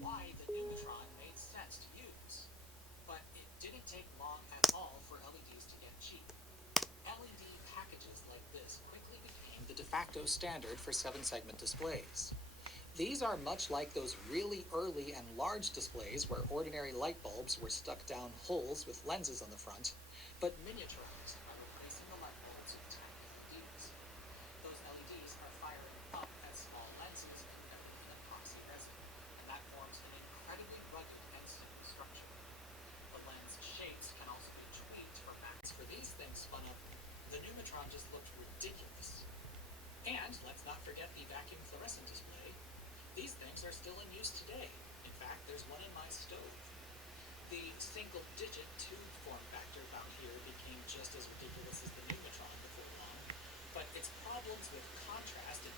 why the Numatron made sense to use. But it didn't take long at all for LEDs to get cheap. LED packages like this quickly became the de facto standard for 7-segment displays. These are much like those really early and large displays where ordinary light bulbs were stuck down holes with lenses on the front, but miniaturized by replacing the light bulbs with tiny LEDs. Those LEDs are firing up as small lenses embedded in epoxy resin, and that forms an incredibly rugged and simple structure. The lens shapes can also be tweaked for max. For these things spun up, the Numatron just looked ridiculous. And let's not forget the vacuum fluorescent display. These things are still in use today. In fact, there's one in my stove. The single-digit tube form factor found here became just as ridiculous as the Numatron before long, but its problems with contrast and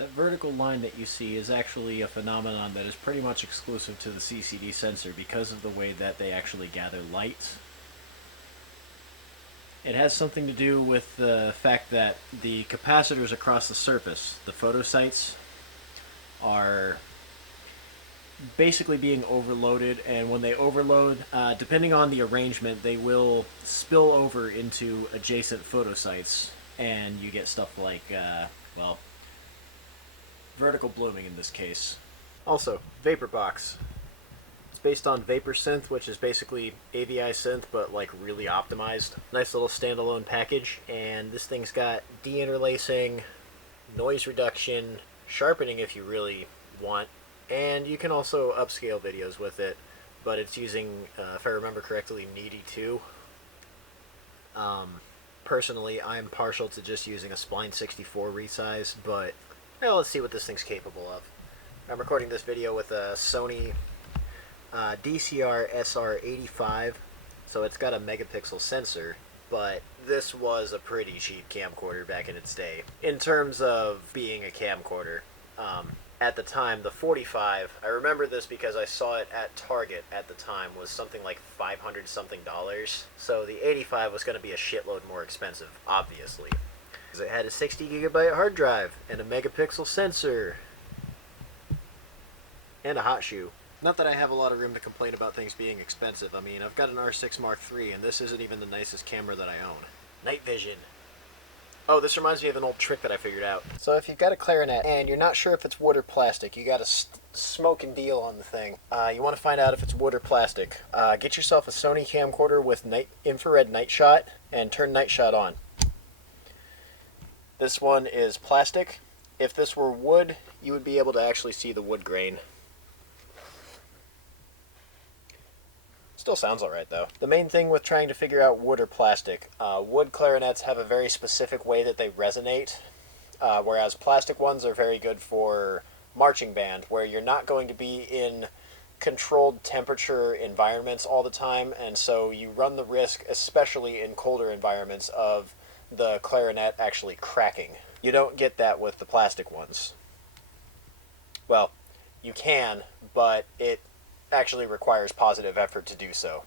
that vertical line that you see is actually a phenomenon that is pretty much exclusive to the CCD sensor because of the way that they actually gather light. It has something to do with the fact that the capacitors across the surface, the photosites, are basically being overloaded, and when they overload, depending on the arrangement, they will spill over into adjacent photosites, and you get stuff like, well, vertical blooming in this case. Also, VapourBox. It's based on VapourSynth, which is basically Avisynth, but like really optimized. Nice little standalone package, and this thing's got deinterlacing, noise reduction, sharpening if you really want, and you can also upscale videos with it, but it's using, if I remember correctly, nyeh 2. Personally, I'm partial to just using a Spline64 resize, but well, let's see what this thing's capable of. I'm recording this video with a Sony DCR-SR85, so it's got a megapixel sensor, but this was a pretty cheap camcorder back in its day. In terms of being a camcorder, at the time, the 45, I remember this because I saw it at Target at the time, was something like $500 something. So the 85 was going to be a shitload more expensive, obviously. It had a 60 gigabyte hard drive and a megapixel sensor and a hot shoe. Not that I have a lot of room to complain about things being expensive. I mean, I've got an R6 Mark III, and this isn't even the nicest camera that I own. Night vision. Oh, this reminds me of an old trick that I figured out. So if you've got a clarinet and you're not sure if it's wood or plastic, you got a smoking deal on the thing. You want to find out if it's wood or plastic. Get yourself a Sony camcorder with infrared night shot and turn night shot on. This one is plastic. If this were wood, you would be able to actually see the wood grain. Still sounds alright though. The main thing with trying to figure out wood or plastic, wood clarinets have a very specific way that they resonate, whereas plastic ones are very good for marching band, where you're not going to be in controlled temperature environments all the time, and so you run the risk, especially in colder environments, of the clarinet actually cracking. You don't get that with the plastic ones. Well, you can, but it actually requires positive effort to do so.